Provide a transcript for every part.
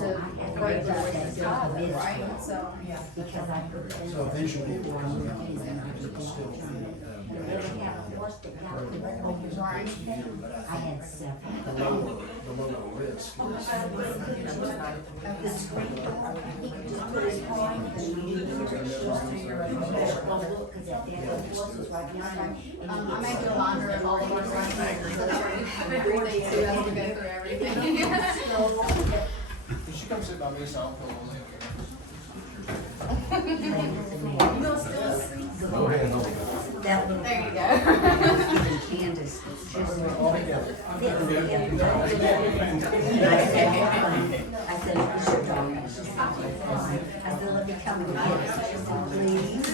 to break that deposit, right? So, yeah. So eventually it will come down to that, it will still be, Right. I had several. the lower risk is. Just put his card in I made a reminder of all the ones every day too, as we go through everything. You should come sit by me, so I'll pull on it. Go ahead. That little. There you go. Candace, just. All together. I said, "You should talk." She said, "Fine." I said, "Let me come and get it." She said, "Please."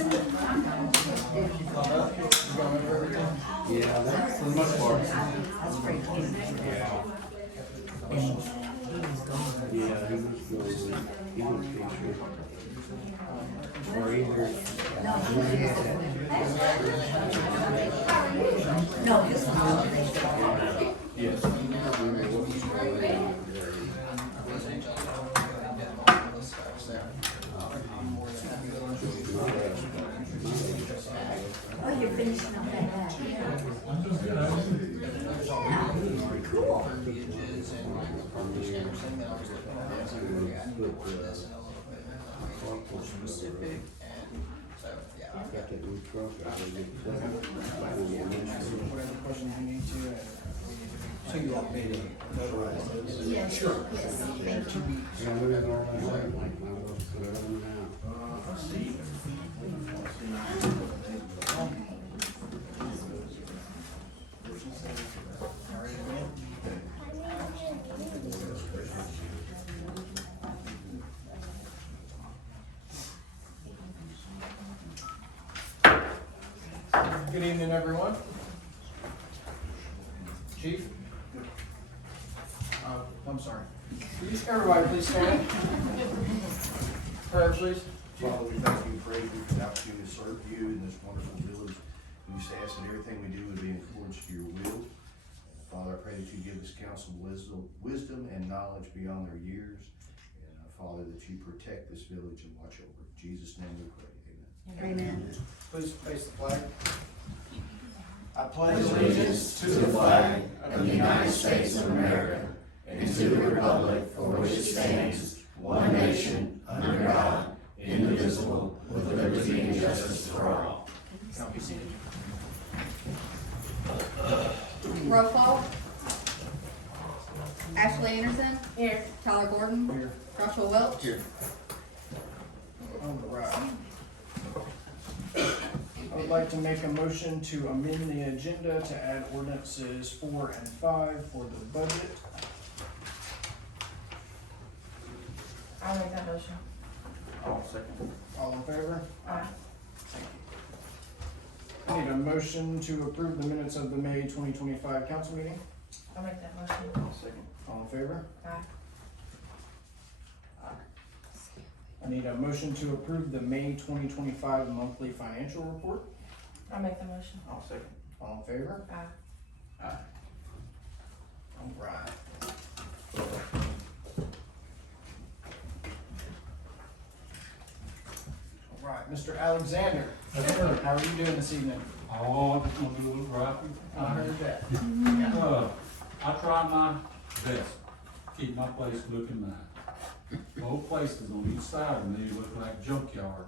Yeah, that's for the most part. That's pretty cute. And he was gone. Yeah, he was picture. Or either. No, this was all they Yes. I remember what was going on there. Oh, you're finishing up that bag. Cool. Specific, and so, yeah. I've got that new truck. Whatever questions you need to, and we need to. So you want me to notarize those? Yeah. Sure. Yes. Yeah, we didn't know that way, like, I was put it on now. All right, man. Good evening, everyone. Chief? I'm sorry. Please, everybody, please stand. Prayer, please. Father, we thank you and praise you for the opportunity to serve you in this wonderful village. We just ask that everything we do would be in accordance to your will. Father, I pray that you give this council wisdom and knowledge beyond their years. And Father, that you protect this village and watch over it. In Jesus' name we pray. Amen. Amen. Please face the flag. I pledge allegiance to the flag of the United States of America and to the republic for which it stands, one nation, under God, indivisible, with liberty and justice for all. Be seated. Roll call. Ashley Anderson. Here. Tyler Gordon. Here. Joshua Welch. Here. All right. I would like to make a motion to amend the agenda to add ordinances 4 and 5 for the budget. I'll make that motion. I'll second. All in favor? Aye. Thank you. I need a motion to approve the minutes of the May 2025 council meeting. I'll make that motion. I'll second. All in favor? Aye. I need a motion to approve the May 2025 monthly financial report. I'll make the motion. I'll second. All in favor? Aye. Aye. All right. All right, Mr. Alexander, how are you doing this evening? Oh, I just want to do a little graphic. I heard that. I try my best to keep my place looking nice. Both places on each side of me look like junkyard,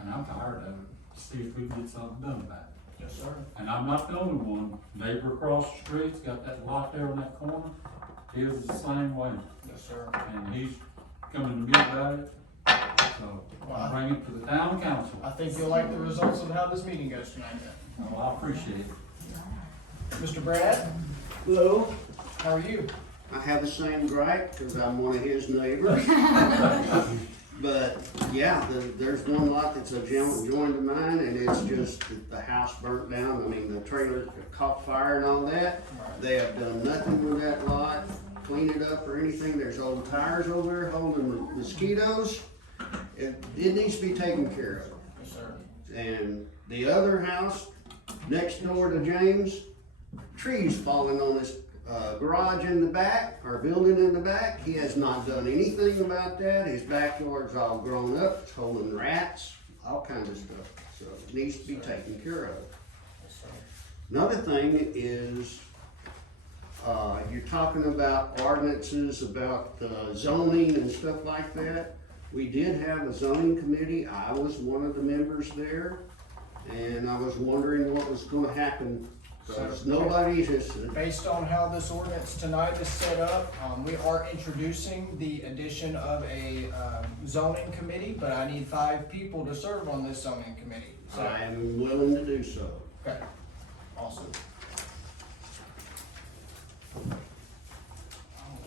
and I'm tired of it. See if we can get something done about it. Yes, sir. And I'm not the only one. Neighbor across the street's got that lot there in that corner. He was the same way, Yes, sir. and he's coming to me about it. So I'll bring it to the town council. I think you'll like the results of how this meeting goes tonight then. Well, I appreciate it. Mr. Brad, Hello, how are you? I have the same gripe because I'm one of his neighbors. But yeah, there's one lot that's adjoined to mine, and it's just that the house burnt down. I mean, the trailer caught fire and all that. They have done nothing with that lot, clean it up or anything. There's old tires over there holding mosquitoes. It needs to be taken care of. Yes, sir. And the other house next door to James, trees falling on this garage in the back, our building in the back. He has not done anything about that. His backyard's all grown up, it's holding rats, all kinds of stuff. So it needs to be taken care of. Another thing is, you're talking about ordinances about zoning and stuff like that. We did have a zoning committee. I was one of the members there. And I was wondering what was gonna happen, because nobody has, Based on how this ordinance tonight is set up, we are introducing the addition of a zoning committee, but I need 5 people to serve on this zoning committee. So, I am willing to do so. okay, awesome. All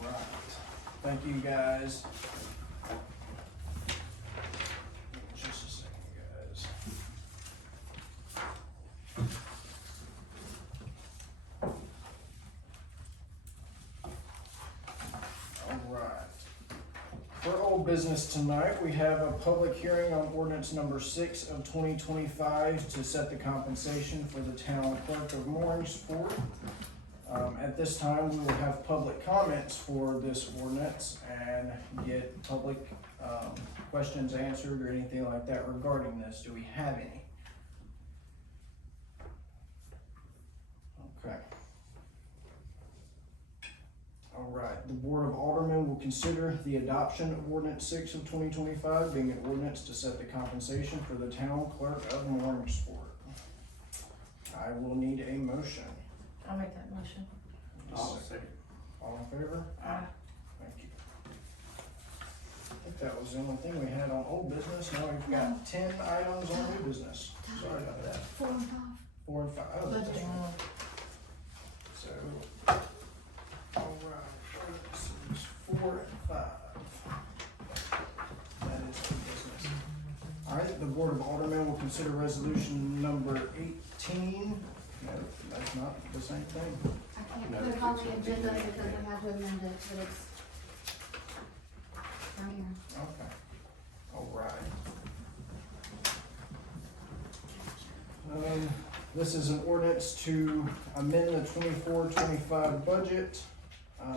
right, thank you guys. Just a second, guys. Alright. For old business tonight, we have a public hearing on ordinance number 6 of 2025 to set the compensation for the town clerk of Mooringsport. At this time, we will have public comments for this ordinance and get public questions answered or anything like that regarding this. Do we have any? Okay. All right, the Board of Aldermen will consider the adoption of ordinance 6 of 2025 being an ordinance to set the compensation for the town clerk of Mooringsport. I will need a motion. I'll make that motion. Second. All in favor? Aye. Thank you. I think that was the only thing we had on old business. Now we've got 10 items on new business. Sorry about that. 4 and 5. 4 and 5. Oh, that's Budget. right. So, all right, ordinances 4 and 5. That is new business. All right, the Board of Aldermen will consider resolution number 18. No, that's not the same thing. I can't put it on the agenda because I had to amend it, but it's right here. Okay. All right. This is an ordinance to amend the 24-25 budget. 10,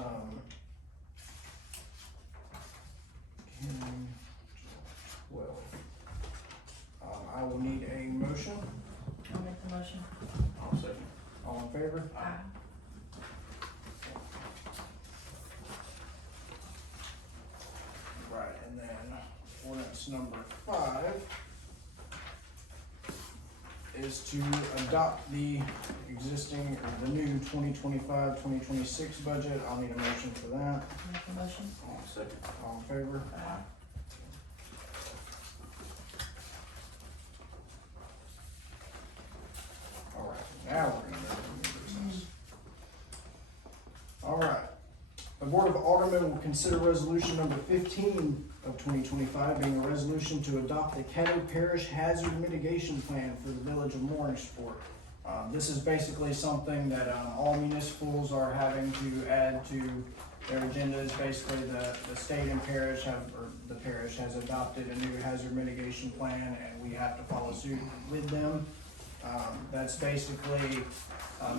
12. I will need a motion. I'll make the motion. I'll second. All in favor? Aye. Right, and then ordinance number 5 is to adopt the existing, or the new 2025-2026 budget. I'll need a motion for that. I'll make the motion. I'll second. All in favor? Aye. All right, now we're gonna go to new business. All right. The Board of Aldermen will consider resolution number 15 of 2025 being a resolution to adopt the County Parish Hazard Mitigation Plan for the Village of Mooringsport. This is basically something that all municipals are having to add to their agendas. Basically, the state and parish have, or the parish has adopted a new hazard mitigation plan, and we have to follow suit with them. That's basically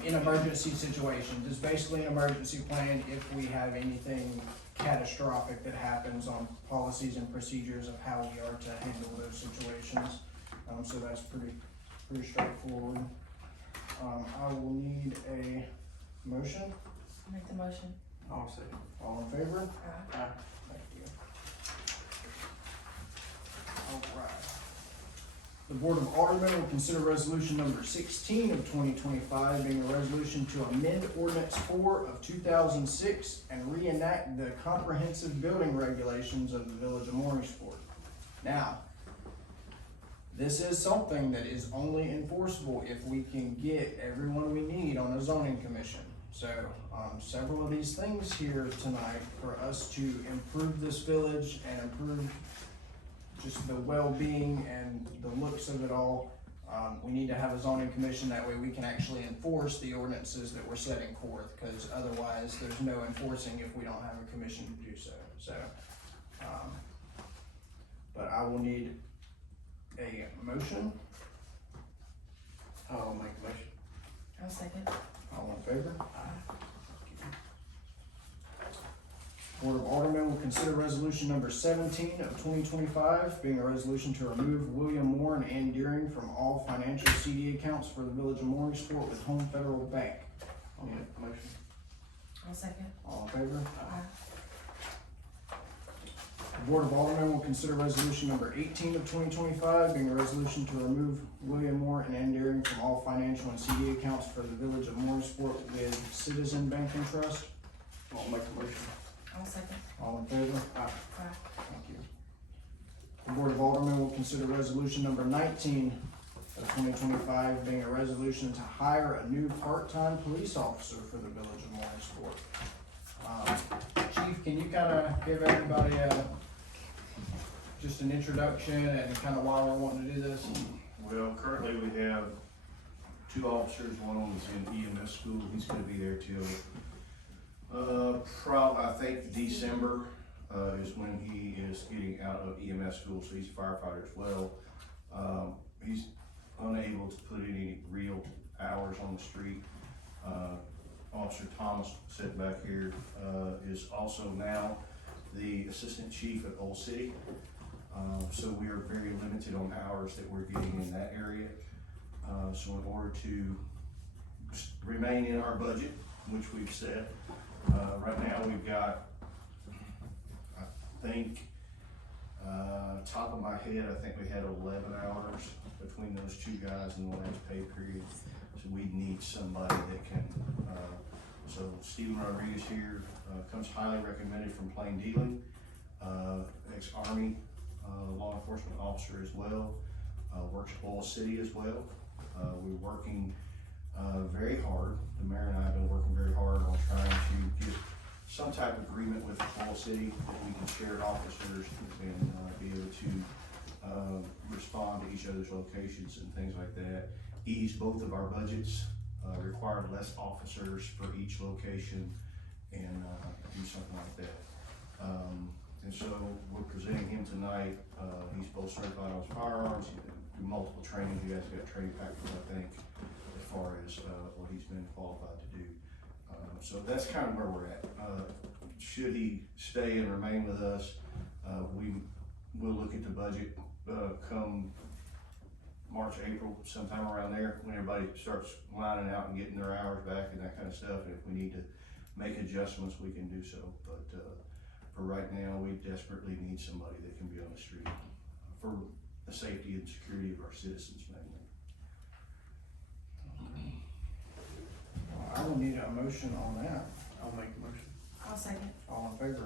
in emergency situations. It's basically an emergency plan if we have anything catastrophic that happens on policies and procedures of how we are to handle those situations. So that's pretty straightforward. I will need a motion. I'll make the motion. I'll second. All in favor? Aye. Thank you. All right. The Board of Aldermen will consider resolution number 16 of 2025 being a resolution to amend ordinance 4 of 2006 and reenact the comprehensive building regulations of the Village of Mooringsport. Now, this is something that is only enforceable if we can get everyone we need on a zoning commission. So, several of these things here tonight for us to improve this village and improve just the well-being and the looks of it all. We need to have a zoning commission, that way we can actually enforce the ordinances that we're setting forth, because otherwise there's no enforcing if we don't have a commission to do so. So, but I will need a motion. I'll make the motion. I'll second. All in favor? Aye. Board of Aldermen will consider resolution number 17 of 2025, being a resolution to remove William Moore and Ann Deering from all financial CD accounts for the Village of Mooringsport with Home Federal Bank. Need a motion? I'll second. All in favor? Aye. The Board of Aldermen will consider resolution number 18 of 2025, being a resolution to remove William Moore and Ann Deering from all financial and CD accounts for the Village of Mooringsport with Citizen Bank and Trust. I'll make the motion. I'll second. All in favor? Aye. Aye. Thank you. The Board of Aldermen will consider resolution number 19 of 2025, being a resolution to hire a new part-time police officer for the Village of Mooringsport. Chief, can you kind of give everybody just an introduction and kind of why we're wanting to do this? Well, currently we have 2 officers, one of them is in EMS school, he's gonna be there till, I think December, is when he is getting out of EMS school, so he's a firefighter as well. He's unable to put any real hours on the street. Officer Thomas, sitting back here, is also now the assistant chief at Old City. So we are very limited on hours that we're getting in that area. So in order to remain in our budget, which we've set, right now we've got, I think, top of my head, I think we had 11 hours between those 2 guys in the last pay period. So we need somebody that can, so Stephen Rodriguez here, comes highly recommended from Plain Dealing, ex-Army, law enforcement officer as well, works at Oil City as well. We're working very hard, the mayor and I have been working very hard on trying to get some type of agreement with Oil City that we can share officers and be able to respond to each other's locations and things like that. Ease both of our budgets, require less officers for each location, and do something like that. And so we're presenting him tonight. He's both certified on his firearms, he can do multiple trainings. You guys got training packages, I think, as far as what he's been qualified to do. So that's kind of where we're at. Should he stay and remain with us, we will look at the budget come March, April, sometime around there, when everybody starts lining out and getting their hours back and that kind of stuff. And if we need to make adjustments, we can do so. But for right now, we desperately need somebody that can be on the street for the safety and security of our citizens mainly. I will need a motion on that. I'll make a motion. I'll second. All in favor?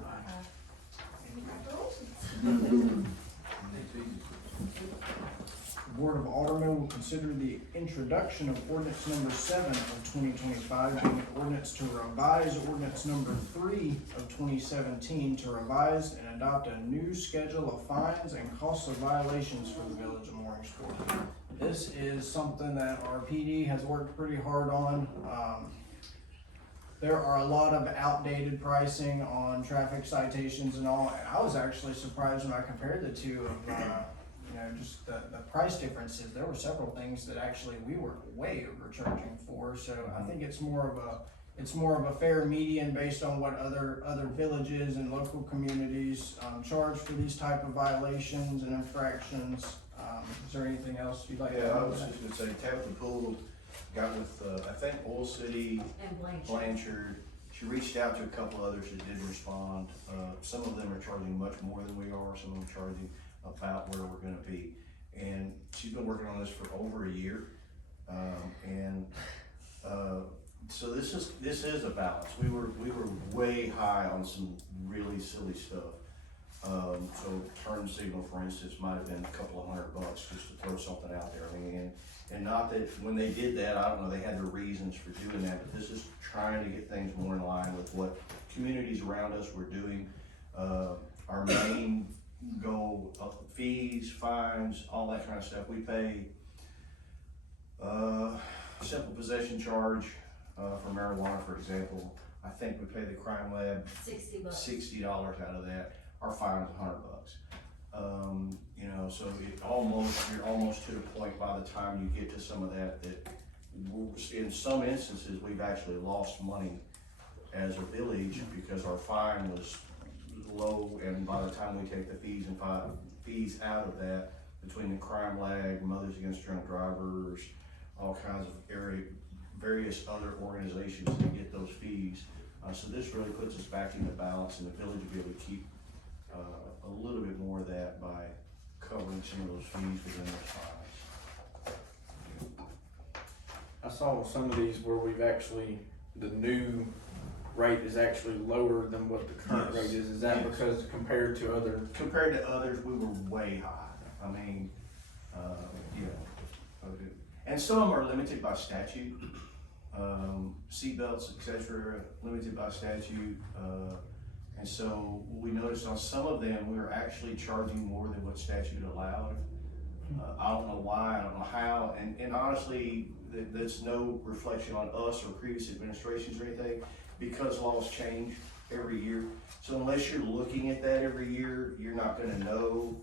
The Board of Aldermen will consider the introduction of ordinance number 7 of 2025, being an ordinance to revise ordinance number 3 of 2017 to revise and adopt a new schedule of fines and costs of violations for the Village of Mooringsport. This is something that our PD has worked pretty hard on. There are a lot of outdated pricing on traffic citations and all, and I was actually surprised when I compared the two of, just the price differences. There were several things that actually we were way overcharging for, so I think it's more of a fair median based on what other villages and local communities charge for these type of violations and infractions. Is there anything else you'd like to add? Yeah, I was just gonna say, Tabitha Poole got with, I think, Oil City, And Blanchard. She reached out to a couple others that did respond. Some of them are charging much more than we are, some of them charging about where we're gonna be. And she's been working on this for over a year. So this is a balance. We were way high on some really silly stuff. So turn signal, for instance, might have been a couple of $100 just to throw something out there. I mean, and not that when they did that, I don't know, they had their reasons for doing that, but this is trying to get things more in line with what communities around us were doing. Our main goal of fees, fines, all that kind of stuff. We pay simple possession charge for marijuana, for example. I think we pay the crime lab $60 out of that. Our fine is $100. So you're almost to the point by the time you get to some of that in some instances we've actually lost money as a village because our fine was low, and by the time we take the fees and fees out of that, between the crime lag, Mothers Against Drunk Drivers, all kinds of various other organizations that get those fees. So this really puts us back into balance, and the village will be able to keep a little bit more of that by covering some of those fees within those fines. I saw some of these where we've actually, the new rate is actually lower than what the current Yes. rate is. Is that Yes. because compared to other? Compared to others, we were way high. I mean, and some of them are limited by statute. Seatbelts, et cetera, limited by statute. And so we noticed on some of them, we were actually charging more than what statute allowed. I don't know why, I don't know how, and honestly, that's no reflection on us or previous administrations or anything, because laws change every year. So unless you're looking at that every year, you're not gonna know.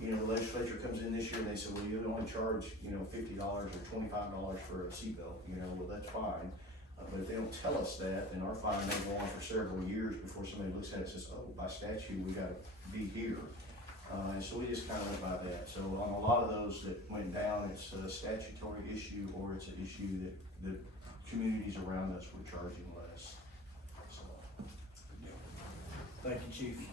The legislature comes in this year and they say, well, you only charge, $50 or $25 for a seatbelt, well, that's fine. But if they don't tell us that, then our fine may go on for several years before somebody looks at it and says, oh, by statute, we gotta be here. And so we just kind of went by that. So on a lot of those that went down, it's a statutory issue, or it's an issue that the communities around us were charging less. So. Thank you, Chief.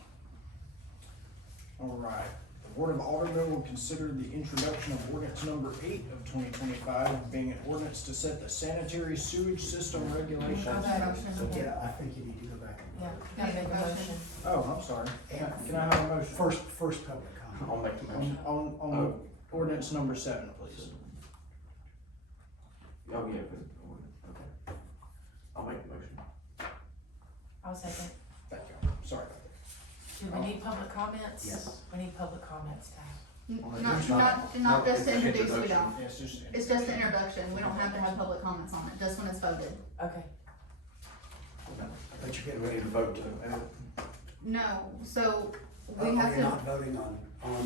All right, the Board of Aldermen will consider the introduction of ordinance number 8 of 2025, being an ordinance to set the sanitary sewage system regulations. I'll make a motion. Yeah, I think you need to go back and Yeah, vote. gotta make a motion. Oh, I'm sorry. Can I have a motion? First public comment. I'll make the motion. On ordinance number 7, please. Oh, yeah, but, okay. I'll make the motion. I'll second. Thank you. Sorry about that. Do we need public comments? Yes. We need public comments, Ty. Not just to introduce, we don't. Yes, just. It's just an introduction, we don't have to have public comments on it, just when it's voted. Okay. But you're getting We ready need to to vote to add it. No, so we Oh, have you're to, not voting on.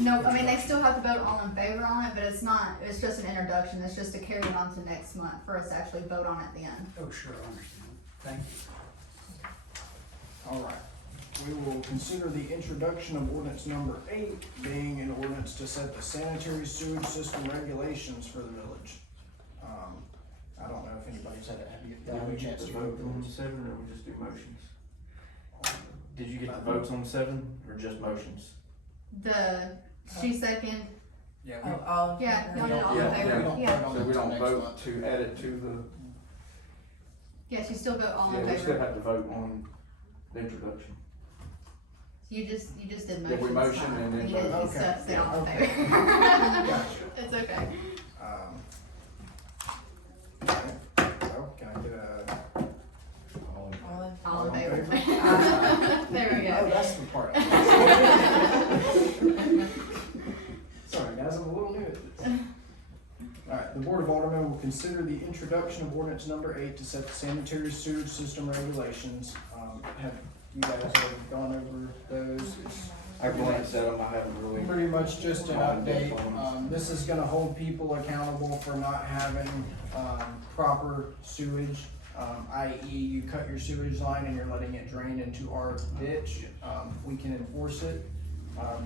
no, I mean, they still have to vote all in favor on it, but it's not, it's just an introduction, it's just to carry it on to next month for us to actually vote on at the end. Oh, sure, I understand. Thank you. All right. We will consider the introduction of ordinance number 8, being an ordinance to set the sanitary sewage system regulations for the village. I don't know if anybody's had a chance to vote. On 7, or we just do motions? Did you get the votes on 7, or just motions? She second, Yeah, Oh, all. yeah, y'all did all in Yeah, favor, yeah. yeah, So we don't vote to add it to the, yeah, she still vote all yeah, in we still favor. have to vote on the introduction. You just did Yeah, motions. we motion and then You didn't vote. discuss it all in Okay. favor. Gotcha. It's okay. Okay. Well, can I get a? All in All in favor. favor? There we Oh, go. that's the part. Sorry, guys, I'm a little new at this. Alright, the Board of Aldermen will consider the introduction of ordinance number 8 to set the sanitary sewage system regulations. Have you guys have gone over those? I glanced at them, I haven't really. Pretty much just an update. This is gonna hold people accountable for not having, proper sewage. I.e. you cut your sewage line and you're letting it drain into our ditch. We can enforce it.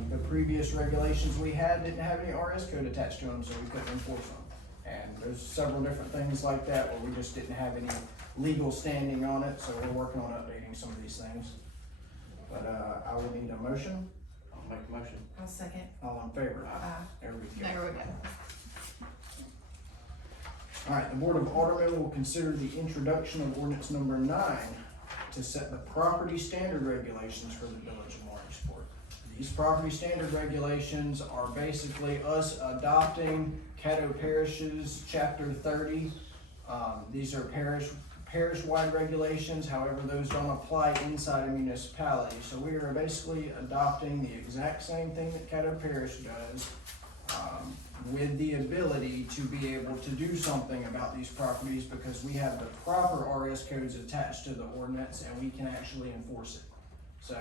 The previous regulations we had didn't have any RS code attached to them, so we couldn't enforce them. And there's several different things like that where we just didn't have any legal standing on it, so we're working on updating some of these things. But, I will need a motion. I'll make a motion. I'll second. All in favor? There we go. There we go. Alright, the Board of Aldermen will consider the introduction of ordinance number 9 to set the property standard regulations for the village of Mooringsport. These property standard regulations are basically us adopting Caddo Parish's chapter 30. These are parish-wide regulations, however, those don't apply inside a municipality. So we are basically adopting the exact same thing that Caddo Parish does, with the ability to be able to do something about these properties because we have the proper RS codes attached to the ordinance and we can actually enforce it. So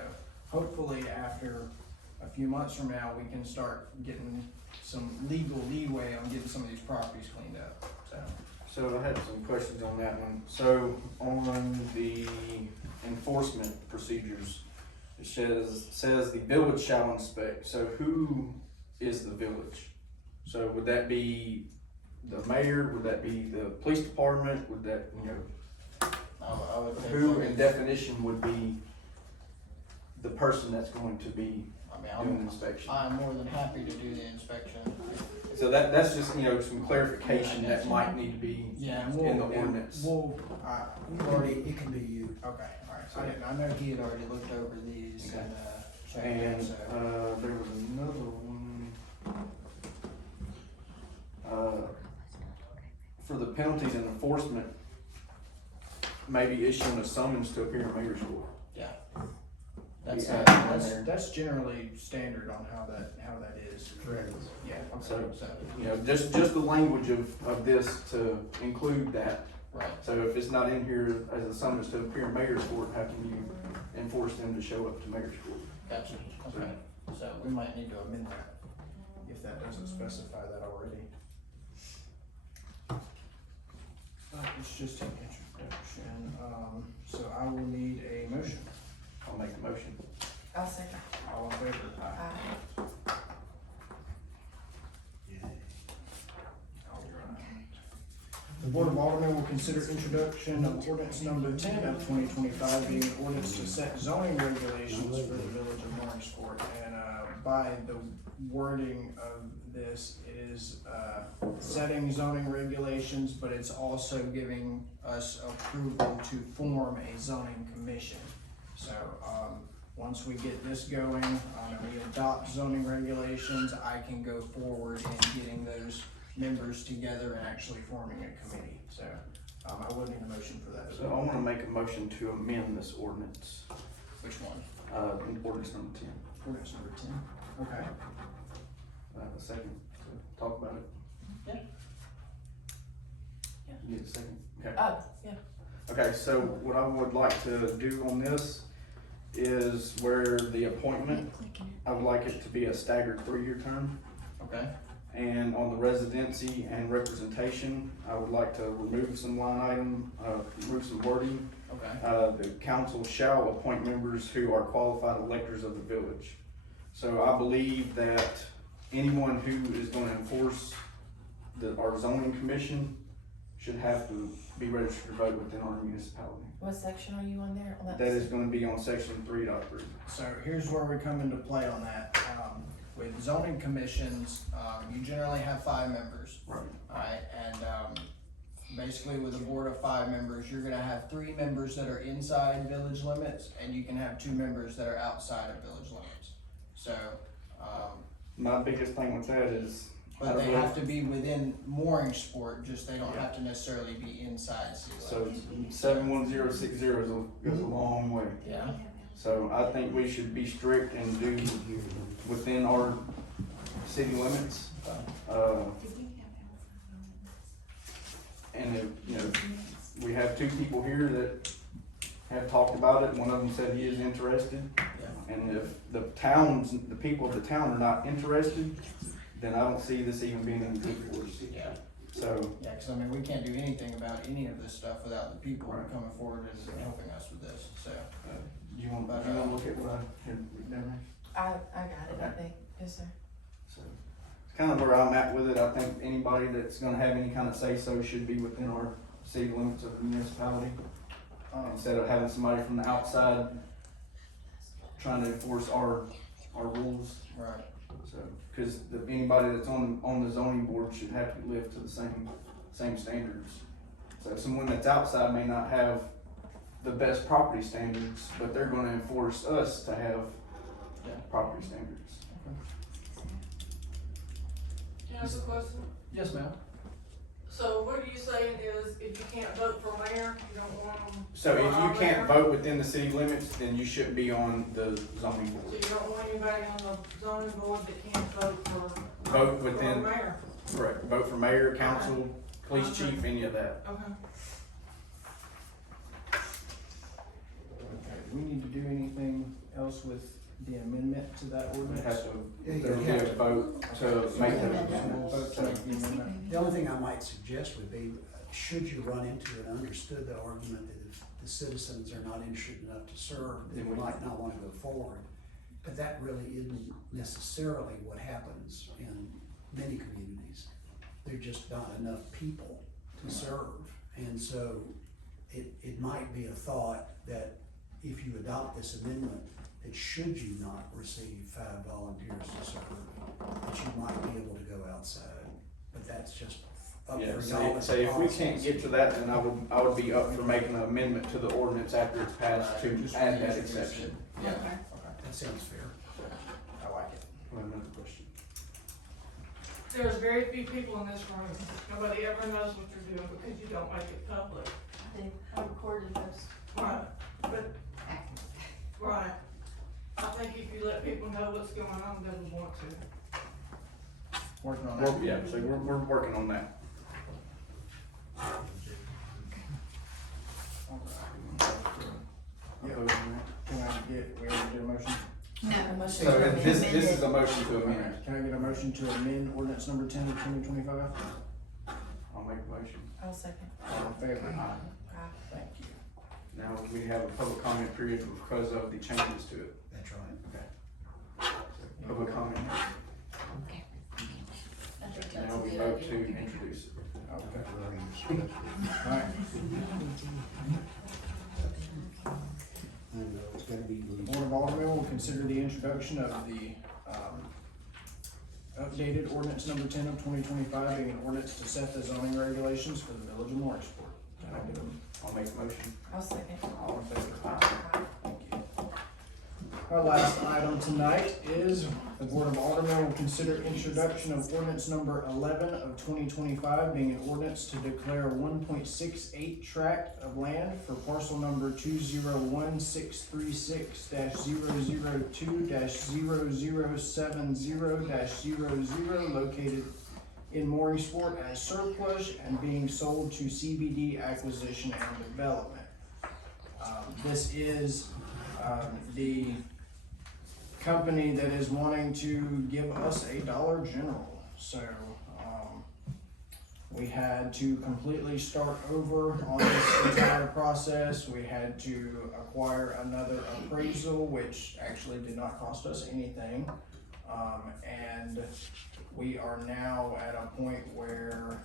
hopefully after a few months from now, we can start getting some legal leeway on getting some of these properties cleaned up, so. So I had some questions on that one. So on the enforcement procedures, it says the village shall inspect, so who is the village? So would that be the mayor, would that be the police department, would that, you know, I would think. who in definition would be the person that's going to be I doing the mean, inspection? I'm more than happy to do the inspection. So that's just, you know, some clarification that might need to be Yeah, and in the we'll, ordinance. we've already, It can be you. okay, alright, I know he had already looked over these Okay. and, checked And, them, so. there was another one. For the penalties and enforcement, maybe issuing a summons to appear in mayor's court. Yeah. That's, Yeah, that's, there. that's generally standard on how that is. Correct. Yeah, okay, So- so, You know, just the language of this to include that. right, So if it's not in here as a summons to appear in mayor's court, how can you enforce them to show up to mayor's court? gotcha, okay, so we might need to amend that, if that doesn't specify that already. But it's just an introduction, so I will need a motion, I'll make the motion. I'll second. all in favor? Aye. The Board of Aldermen will consider introduction of ordinance number 10 of 2025 being an ordinance to set zoning regulations for the village of Mooringsport. And, by the wording of this, it is, setting zoning regulations, but it's also giving us approval to form a zoning commission. So, once we get this going, and we adopt zoning regulations, I can go forward in getting those members together and actually forming a committee. So, I would need a motion for that as So I well. wanna make a motion to amend this ordinance, Which one? ordinance number 10. Ordinance number 10. Okay. A second to talk about it? Yeah. You need a second? Okay. Oh, yeah. Okay, so what I would like to do on this is where the appointment, I would like it to be a staggered 3-year term. Okay. And on the residency and representation, I would like to remove some line item, remove some wording. Okay. The council shall appoint members who are qualified electors of the village. So I believe that anyone who is gonna enforce our zoning commission should have to be registered to vote within our municipality. What section are you on there? On That is gonna be on section 3.3. So here's where we come into play on that. With zoning commissions, you generally have 5 members. Right. Alright, and, basically with a board of 5 members, you're gonna have 3 members that are inside village limits, and you can have 2 members that are outside of village limits. So, My biggest thing with that is, I but don't they know, have to be within Mooringsport, just they don't Yeah. have to necessarily be inside city so limits. 71060 goes a long way. Yeah, So I think we should be strict and do within our city limits. And if, you know, we have 2 people here that have talked about it, one of them said he is interested. yeah. And if the people of the town are not interested, then I don't see this even being any good for us. Yeah. So, Yeah, cause I mean, we can't do anything about any of this stuff without the people Right. coming forward and helping us with this, so. you wanna look at what I had written down there? I got it, I think. Yes, sir. So, it's kind of where I'm at with it. I think anybody that's gonna have any kind of say-so should be within our city limits of the municipality. Instead of having somebody from the outside trying to enforce our rules. Right, So, cause anybody that's on the zoning board should have to live to the same standards. So someone that's outside may not have the best property standards, but they're gonna enforce us to have Yeah. property standards. Can I ask a question? yes, ma'am. So what are you saying is if you can't vote for mayor, you don't want them? So if you can't vote within the city limits, then you shouldn't be on the zoning So board. you don't want anybody on the zoning board that can't vote for? Vote For within, mayor? correct, vote for mayor, council, police chief, any of that. Okay. Okay, do we need to do anything else with the amendment to that We ordinance? have to, Yeah, you there'll be have a to. vote to make So that. we'll vote to make the amendment. The only thing I might suggest would be, should you run into it, I understood the argument that if the citizens are not interested enough to serve, then we might not wanna go forward. But that really isn't necessarily what happens in many communities. There're just not enough people to serve. And so it might be a thought that if you adopt this amendment, that should you not receive 5 volunteers to serve, that you might be able to go outside. But that's just up Yeah, for so, y'all. so if we can't get to that, then I would be up for making an amendment to the ordinance after it's passed to Just add that reintroduce exception. it. Yeah. Okay. That sounds fair. I like it. Another question. There's very few people in this room. Nobody ever knows what you're doing because you don't make it public. They have recorded this. Right, but, right. I think if you let people know what's going on, they will want to. Working on that. Well, yeah, so we're working on that. Yeah, can I get, we already did a motion? No. So this is a motion to amend. Alright, can I get a motion to amend ordinance number 10 of 2025? I'll make a motion. I'll second. All in favor? Aye. Thank you. Now we have a public comment period because of the changes to it. That's right. Okay. Public comment. Now we vote to introduce it. Okay. Alright. The Board of Aldermen will consider the introduction of the, updated ordinance number 10 of 2025, being an ordinance to set the zoning regulations for the village of Mooringsport. Can I get a I'll make a motion. I'll second. all in favor? Aye. Thank you. Our last item tonight is the Board of Aldermen will consider introduction of ordinance number 11 of 2025, being an ordinance to declare a 1.68 tract of land for parcel number 201-636-002-0070-00 located in Mooringsport as surplus and being sold to CBD Acquisition and Development. This is the company that is wanting to give us a Dollar General. So we had to completely start over on this entire process. We had to acquire another appraisal, which actually did not cost us anything. And we are now at a point where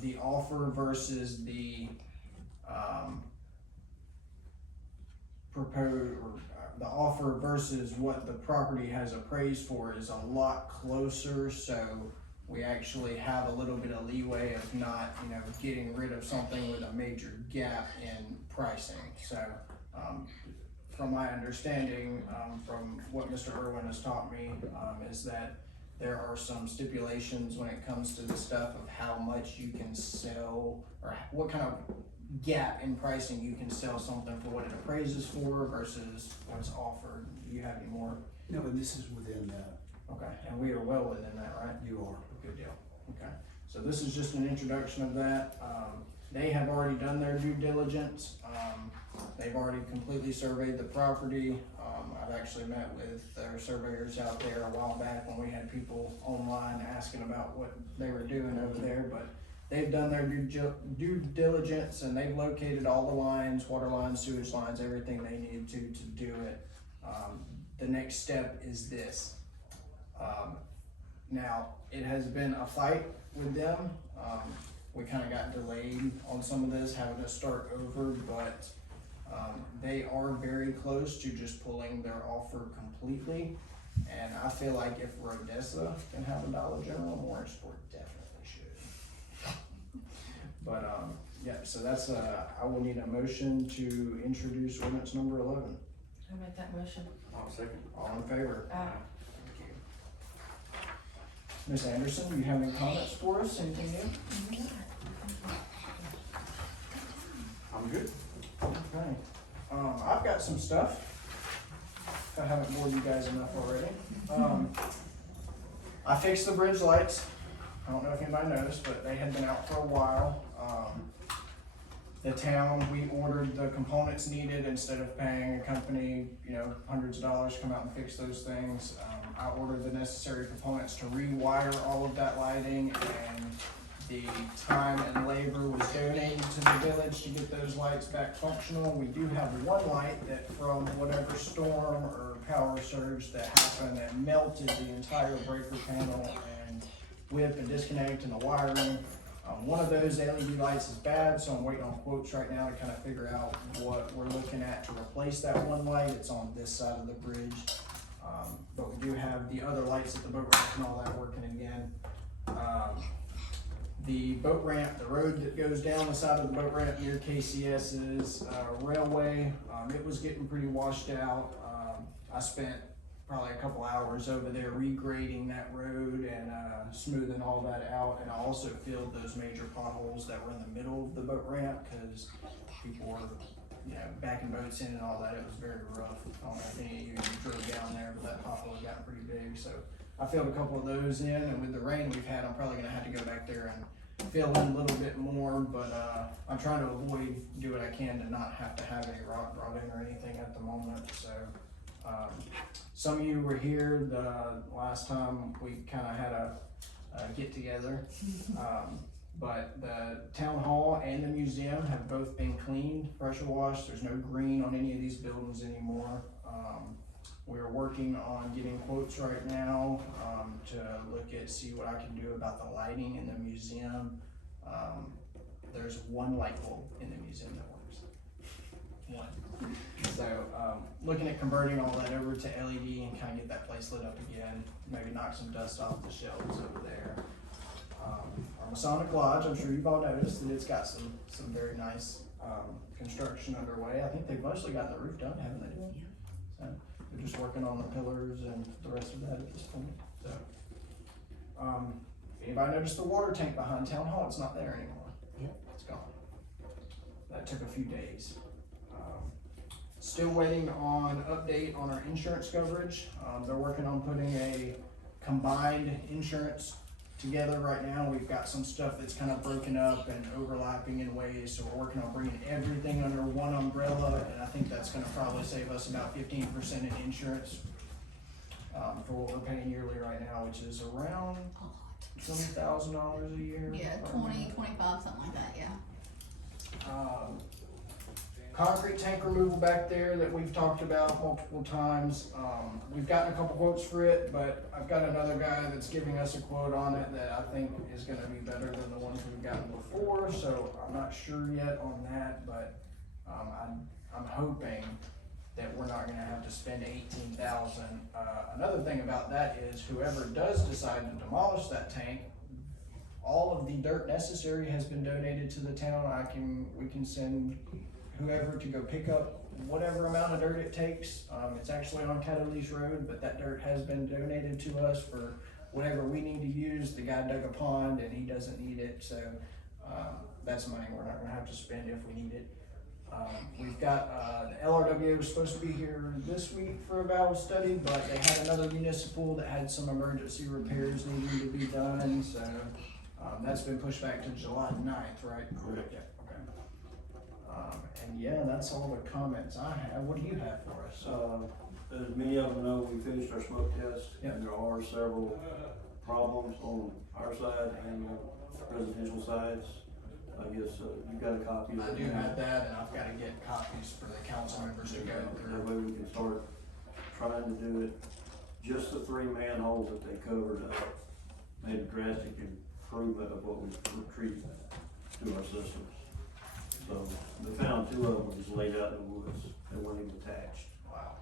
the offer versus the the offer versus what the property has appraised for is a lot closer, so we actually have a little bit of leeway of not, getting rid of something with a major gap in pricing. So, from my understanding, from what Mr. Irwin has taught me, is that there are some stipulations when it comes to the stuff of how much you can sell, or what kind of gap in pricing you can sell something for what it appraises for versus what's offered. Do you have any more? No, and this is within that. Okay, and we are well within that, right? You are. Good deal. Okay, so this is just an introduction of that. They have already done their due diligence. They've already completely surveyed the property. I've actually met with their surveyors out there a while back when we had people online asking about what they were doing over there, but they've done their due diligence and they've located all the lines, water lines, sewage lines, everything they needed to do it. The next step is this. Now, it has been a fight with them. We kind of got delayed on some of this, having to start over, but they are very close to just pulling their offer completely. And I feel like if Rodessa can have a Dollar General, Mooringsport definitely should. But yeah, so that's I will need a motion to introduce ordinance number 11. I make that motion. I'll second. All in favor? Aye. Thank you. Ms. Anderson, do you have any comments for us? Anything new? I'm good. Okay. I've got some stuff. If I haven't bored you guys enough already. I fixed the bridge lights. I don't know if anybody noticed, but they had been out for a while. The town, we ordered the components needed instead of paying a company, hundreds of dollars to come out and fix those things. I ordered the necessary components to rewire all of that lighting and the time and labor was donated to the village to get those lights back functional. We do have one light that from whatever storm or power surge that happened that melted the entire breaker panel and whip and disconnect and the wiring. One of those LED lights is bad, so I'm waiting on quotes right now to kind of figure out what we're looking at to replace that one light. It's on this side of the bridge. But we do have the other lights at the boat ramp and all that working again. The boat ramp, the road that goes down the side of the boat ramp near KCS's railway, it was getting pretty washed out. I spent probably a couple hours over there regrading that road and smoothing all that out. And I also filled those major potholes that were in the middle of the boat ramp because people were, you know, backing boats in and all that. It was very rough. I don't know if any of you drove down there, but that pothole had gotten pretty big. So I filled a couple of those in, and with the rain we've had, I'm probably gonna have to go back there and fill in a little bit more, but I'm trying to avoid, do what I can to not have to have any rock brought in or anything at the moment. So some of you were here the last time we kind of had a get together, but the town hall and the museum have both been cleaned, pressure washed. There's no green on any of these buildings anymore. We're working on getting quotes right now to look at, see what I can do about the lighting in the museum. There's one light bulb in the museum that works. One. So looking at converting all that over to LED and kind of get that place lit up again. Maybe knock some dust off the shelves over there. Our Masonic Lodge, I'm sure you've all noticed that it's got some very nice construction underway. I think they've mostly got the roof done, haven't they? Yeah. So they're just working on the pillars and the rest of that at this point. So, if anybody noticed the water tank behind town hall? It's not there anymore. Yep. It's gone. That took a few days. Still waiting on update on our insurance coverage. They're working on putting a combined insurance together right now. We've got some stuff that's kind of broken up and overlapping in ways, so we're working on bringing everything under one umbrella, and I think that's gonna probably save us about 15% in insurance for what we're paying yearly right now, which is around $20,000 a year. Yeah, 20, 25, something like that, yeah. Concrete tank removal back there that we've talked about multiple times. We've gotten a couple quotes for it, but I've got another guy that's giving us a quote on it that I think is gonna be better than the ones we've gotten before, so I'm not sure yet on that, but I'm hoping that we're not gonna have to spend $18,000. Another thing about that is whoever does decide to demolish that tank, all of the dirt necessary has been donated to the town. We can send whoever to go pick up whatever amount of dirt it takes. It's actually on Catalyst Road, but that dirt has been donated to us for whatever we need to use. The guy dug a pond and he doesn't need it, so that's money we're not gonna have to spend if we need it. We've got, the LRWA was supposed to be here this week for a Bible study, but they had another municipal that had some emergency repairs needing to be done, so that's been pushed back to July 9th, right? Correct. Yeah, okay. And yeah, that's all the comments I have. What do you have for us? As many of them know, we finished our smoke test, Yep. and there are several problems on our side and on residential sides. I guess you got a copy of it. I do have that, and I've got to get copies for the council members to go That through. way we can start trying to do it. Just the 3 manholes that they covered up made a drastic improvement of what we retreat to our systems. So they found 2 of them just laid out in the woods. They weren't even attached. Wow.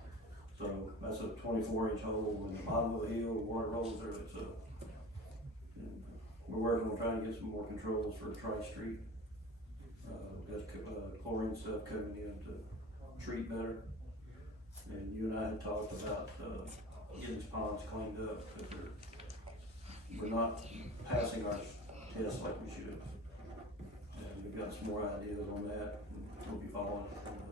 So that's a 24-inch hole in the bottom of the hill, water rolls there, it's a. We're working on trying to get some more controls for Tri-Street. Got chlorine stuff coming in to treat better. And you and I had talked about, getting these ponds cleaned up, but we're not passing our tests like we should. And we've got some more ideas on that, and we'll be following up on those.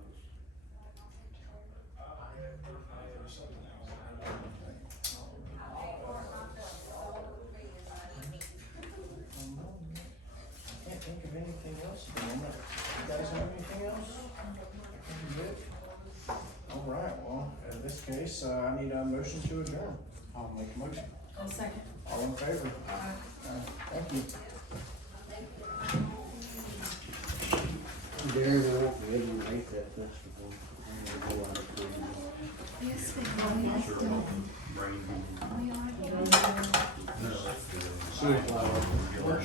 I can't think of anything else at the moment. You guys have anything else? Good. All right, well, in this case, I need a motion to adjourn. I'll make a motion. I'll second. All in favor? Thank you. Darren, I won't be able to make that festival. I'm gonna go out of town. Yes, we will. Yes, Sure, we will. bring We are. Sunflower.